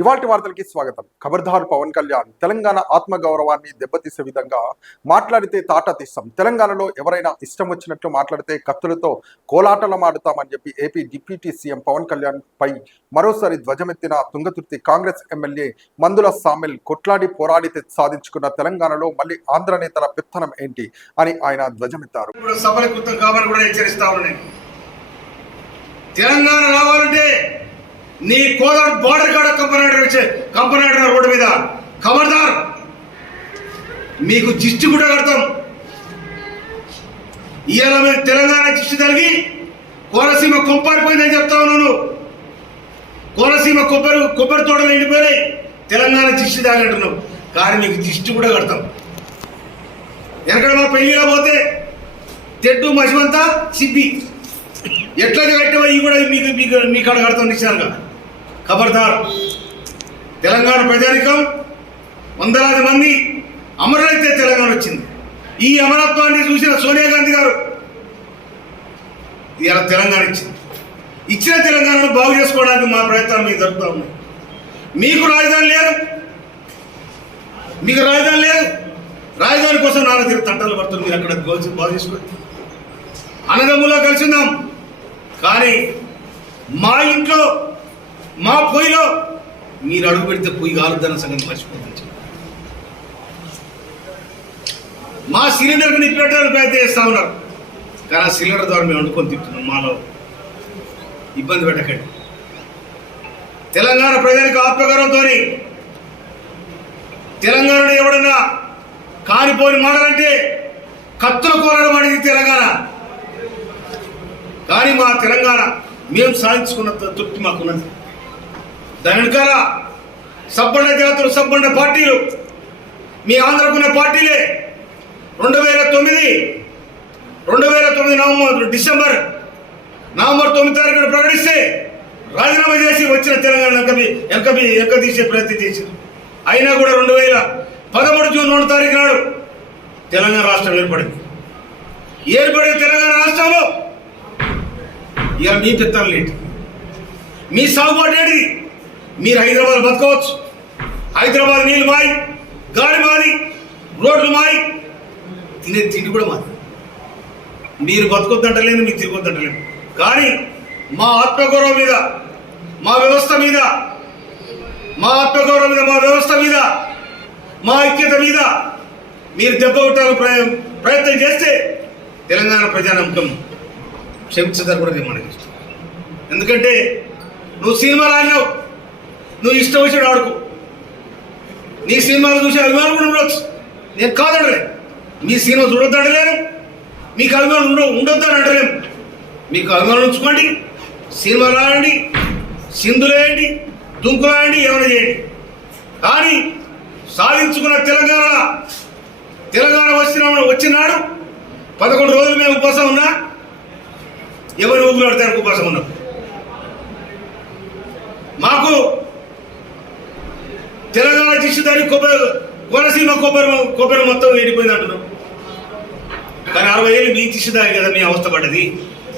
ఇవాల్టి వార్తలకి స్వాగతం. ఖబర్దార్ పవన్ కళ్యాణ్ తెలంగాణ ఆత్మగౌరవాన్ని దెబ్బతీసే విధంగా మాట్లాడితే తాట తీస్తాం. తెలంగాణలో ఎవరైనా ఇష్టం వచ్చినట్లు మాట్లాడితే కత్తులతో కోలాటలమాడుతామని చెప్పి AP deputy CM Pawan Kalyan పై మరోసారి ధ్వజమెత్తిన తుంగతుర్తి కాంగ్రెస్ ఎమ్మెల్యే మందుల సామిల్ కొట్లాడి పోరాడితే సాధించుకున్న తెలంగాణలో మళ్ళీ ఆంధ్ర నేతల పెత్తనం ఏంటి అని ఆయన ధ్వజమెత్తారు. తెలంగాణ రావాలంటే నీ కోదాడు బార్డర్ కాడ కంపనాడు రోడ్డు మీద ఖబర్దార్, మీకు జిస్టు కూడా కడతాం. ఇవాళ మీరు తెలంగాణ జిస్టు తలిగి కోనసీమ కొప్పారిపోయిందని చెప్తా ఉన్నాను. కోనసీమ కొబ్బరి తోటలు ఎండిపోయినాయి, తెలంగాణ జిస్టు తాగంటున్నాం. కానీ మీకు జిస్టు కూడా కడతాం. ఎక్కడ మా పెళ్లిగా పోతే తెడ్డు మసిమంతా సిబ్బి ఎట్లా కట్టేవో ఇవి కూడా మీ కాడ కడతాం నిశ్చయంగా. ఖబర్దార్, తెలంగాణ ప్రజానికం వందలాది మంది అమరులైతే తెలంగాణ వచ్చింది. ఈ అమరత్వాన్ని చూసిన సోనియా గాంధీ గారు ఇలా తెలంగాణ ఇచ్చిన తెలంగాణను బాగు చేసుకోవడానికి మా ప్రయత్నాలు మీకు జరుపుతూ ఉన్నాయి. మీకు రాజధాని లేదు, రాజధాని కోసం నాన్న తిరిగి తంటాలు పడుతుంది. మీరు అక్కడ బాగు చేసుకోండి, అన్నదమ్ములో కలిసిందాం. కానీ మా ఇంట్లో మా పొయ్యిలో మీరు అడుగు పెడితే పొయ్యి కాలుద్దన్న సంగతి మర్చిపోతుంది. మా సిలిండర్కి నిప్పెట్టడానికి ప్రయత్నం చేస్తూ ఉన్నారు. కానీ ఆ సిలిండర్ ద్వారా మేము వండుకొని తింటున్నాం. మాలో ఇబ్బంది పెట్టకండి. తెలంగాణ ప్రజలకు ఆత్మగౌరవంతో తెలంగాణలో ఎవడన్నా కానిపోని మాటలంటే కత్తుల కోరడం అనేది తెలంగాణ. కానీ మా తెలంగాణ మేము సాధించుకున్న తృప్తి మాకున్నది. దాని వెనకాల సబ్బండ జాతులు, సబ్బండ పార్టీలు, మీ ఆంధ్రకున్న పార్టీలే 2009 డిసెంబర్ 9 తారీఖున ప్రకటిస్తే రాజీనామా చేసి వచ్చిన తెలంగాణ ఎక్కదీసే ప్రయత్నం చేసింది. అయినా కూడా 2013 జూన్ 2 తారీఖు నాడు తెలంగాణ రాష్ట్రం ఏర్పడింది. ఏర్పడే తెలంగాణ రాష్ట్రంలో ఇక మీ పెత్తనం లేటి, మీ సాగుబాటు ఏంటి? మీరు హైదరాబాద్ బతకవచ్చు. హైదరాబాద్ నీళ్ళు మాయి, గాడి మాది, రోడ్లు మాయి, తినే తిండి కూడా మాది. మీరు బతకొద్దంటలేదు, మీరు తిరగొద్దంటలేదు. కానీ మా ఆత్మగౌరవం మీద, మా వ్యవస్థ మీద, మా ఐక్యత మీద మీరు దెబ్బ కొట్టాలని ప్రయత్నం చేస్తే తెలంగాణ ప్రజానమ్మకం క్షమించదని కూడా నేను మనకి ఇష్టం. ఎందుకంటే నువ్వు సినిమాలు ఆడినావు, నువ్వు ఇష్టం వచ్చాడు ఆడుకో. నీ సినిమాలు చూసి అభిమానం కూడా ఉండొచ్చు, నేను కాదనలే. మీ సినిమా చూడొద్దు అంటలేను, మీకు అభిమానం ఉండొద్దని అంటలేము. మీకు అభిమానం ఉంచుకోండి, సినిమాలు ఆడండి, సింధులేయండి, దుంకులాయండి, ఏమైనా చేయండి. కానీ సాధించుకున్న తెలంగాణ వచ్చినాడు 11 రోజులు మేము ఉపవాసం ఉన్నా, ఎవరు ఊపిరాడతానికి ఉపవాసం ఉన్నాం. మాకు తెలంగాణ జిష్టుదారి కోనసీమ కొబ్బరి మొత్తం ఎండిపోయింది అంటున్నాం. కానీ 60 ఏళ్ళు మీ జిష్టుదారి కదా మీ అవస్థ పడ్డది.